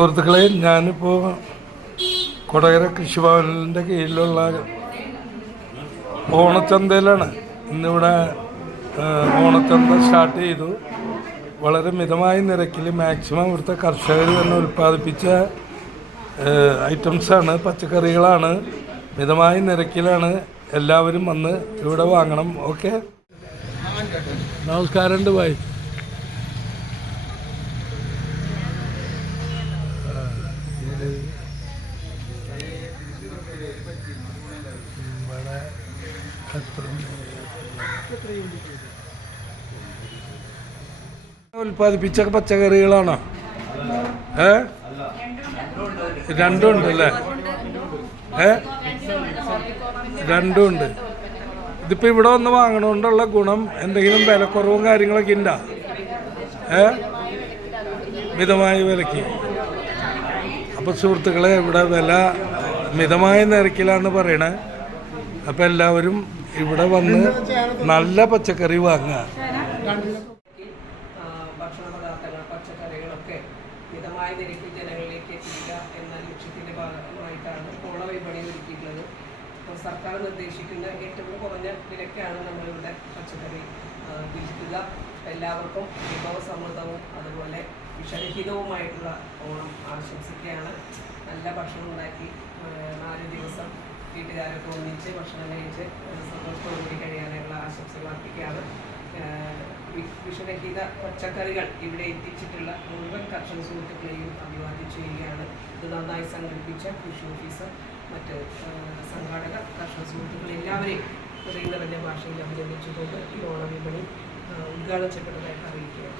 സുഹൃത്തുക്കളെ ഞാനിപ്പോൾ കൊടകര കൃഷിഭവനിന്റെ കീഴിലുള്ള ഓണച്ചന്തയിലാണ്. ഇന്നിവിടെ ഓണച്ചന്ത സ്റ്റാർട്ട് ചെയ്തു. വളരെ മിതമായ നിരക്കിൽ മാക്സിമം ഇവിടുത്തെ കർഷകർ തന്നെ ഉൽപ്പാദിപ്പിച്ച ഐറ്റംസാണ് പച്ചക്കറികളാണ്. മിതമായ നിരക്കിലാണ് എല്ലാവരും വന്ന് ഇവിടെ വാങ്ങണം. ഓക്കെ? നമസ്കാരമുണ്ട് ഭായി ഉൽപ്പാദിപ്പിച്ച പച്ചക്കറികളാണോ? ഏ? രണ്ടും ഉണ്ട് അല്ലേ ഏ? രണ്ടും ഉണ്ട് ഇതിപ്പോ ഇവിടെ വന്ന് വാങ്ങണോണ്ടുള്ള ഗുണം എന്തെങ്കിലും വിലക്കുറവും കാര്യങ്ങളൊക്കെ ഉണ്ടോ ഏ? മിതമായ വിലക്ക് അപ്പൊ സുഹൃത്തുക്കളെ ഇവിടെ വില മിതമായ നിരക്കിലാന്ന് പറയണേ. അപ്പൊ എല്ലാവരും ഇവിടെ വന്ന് നല്ല പച്ചക്കറി വാങ്ങുക. ഭക്ഷണ പദാർത്ഥങ്ങൾ പച്ചക്കറികളൊക്കെ എന്ന അപ്പോൾ സർക്കാർ ഏറ്റവും കുറഞ്ഞ പച്ചക്കറി എല്ലാവർക്കും അതുപോലെ വിഷരഹിതവുമായിട്ടുള്ള ഓണം ആശംസിക്കുകയാണ്. നല്ല ഭക്ഷണം ഉണ്ടാക്കി നാല് ദിവസം വീട്ടുകാരൊക്കെ ഒന്നിച്ച് ഭക്ഷണം കഴിച്ച് സന്തോഷത്തോടുകൂടി കഴിയാനുള്ള ആശംസകൾ അർപ്പിക്കാതെ വിഷരഹിത പച്ചക്കറികൾ ഇവിടെ എത്തിച്ചിട്ടുള്ള മുഴുവൻ കർഷക സുഹൃത്തുക്കളെയും അഭിവാദ്യം ചെയ്യുകയാണ് ഇത് നന്നായി സംഘടിപ്പിച്ച കൃഷി ഓഫീസർ മറ്റ് സംഘാടക കർഷക സുഹൃത്തുക്കൾ എല്ലാവരെയും ഹൃദയം നിറഞ്ഞ ഭാഷയിൽ അഭിനന്ദിച്ചുകൊണ്ട് ഈ ഓണ വിപണി ആഹ് ഉദ്ഘാടനം ചെയ്യപ്പെട്ടതായിട്ട് അറിയിക്കുകയാണ്.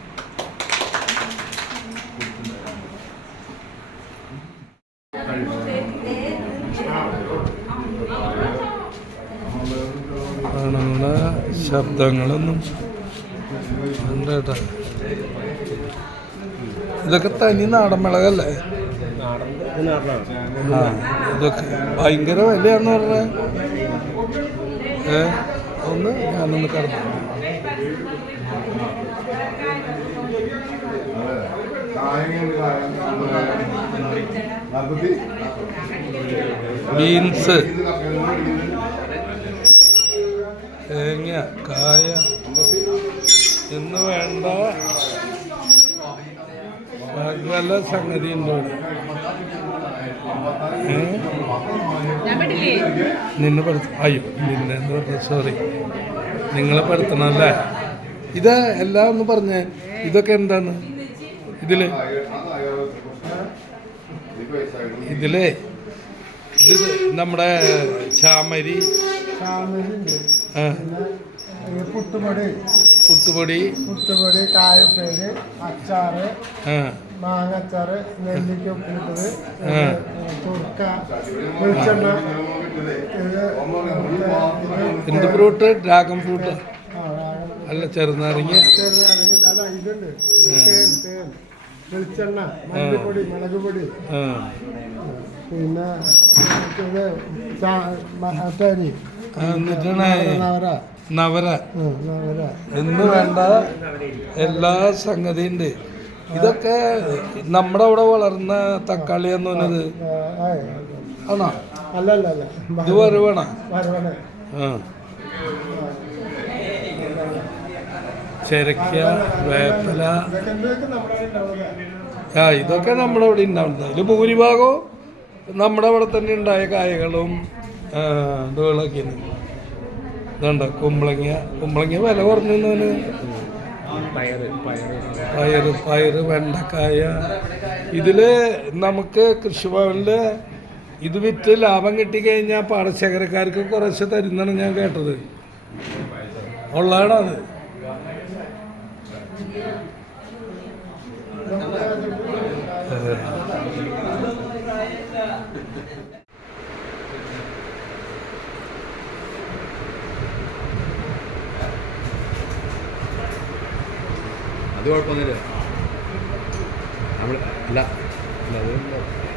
ആണുള്ള ശബ്ദങ്ങളൊന്നും ഇതൊക്കെ തനി നാടൻ മിളകല്ലേ ആ ഇതൊക്കെ ഭയങ്കര വിലയാന്ന് പറഞ്ഞ. ഏ ഒന്ന് ഞാനൊന്ന് കടന്നു. ബീൻസ്. തേങ്ങ കായ എന്ന് വേണ്ട. സകല സംഗതി ഉണ്ട്? നിന്നെ പെടുത്ത അയ്യോ നിന്നെ സോറി നിങ്ങളെ പെടുത്തണല്ലേ? ഇത് എല്ലാം ഒന്ന് പറഞ്ഞേ. ഇതൊക്കെ എന്താണ്? ഇതിൽ? ഇതിലേ? ഇത് നമ്മുടെ ചാമരി. ഈ പുട്ടുപൊടി. പുട്ടുപൊടി. പുട്ടുപൊടി കായപ്പേര് അച്ചാറ് ആ. മാങ്ങ അച്ചാറ് നെല്ലിക്ക ഉപ്പിട്ടത്. തുർക്ക വെളിച്ചെണ്ണ. എന്ത് ഫ്രൂട്ട്? Dragon fruit. അല്ല ചെറുനാരങ്ങ. വെളിച്ചെണ്ണ മല്ലിപ്പൊടി മുളക് പൊടി പിന്നെ ഇത് നവര. എന്ന് വേണ്ട എല്ലാ സംഗതിയും ഉണ്ട് ഇതൊക്കെ നമ്മുടെ അവിടെ വളർന്ന തക്കാളി എന്ന് പറഞ്ഞത് ആണോ? ഇത് വരുവണ? ചെരക്ക വേപ്പല. ആ ഇതൊക്കെ നമ്മുടെ അവിടെ ഉണ്ടാവുന്നത്. ഇതിൽ ഭൂരിഭാഗവും നമ്മുടെ അവിടെ തന്നെ ഉണ്ടായ കായകളും ഇതുകളൊക്കെയാണ് ഇതുണ്ട് കുമ്പളങ്ങ. കുമ്പളങ്ങ വില കുറഞ്ഞു പയർ പയർ പയർ വെണ്ടക്കായ. ഇതിൽ നമുക്ക് കൃഷിഭവനിൽ ഇത് വിറ്റ് ലാഭം കിട്ടിക്കഴിഞ്ഞാൽ പാടശേഖരക്കാർക്ക് കുറച്ച് തരുന്നാണ് ഞാൻ കേട്ടത്. ഉള്ളതാണത് അത് അതെ. അത് കുഴപ്പമൊന്നുമില്ല. നമ്മൾ അല്ല അല്ല അത്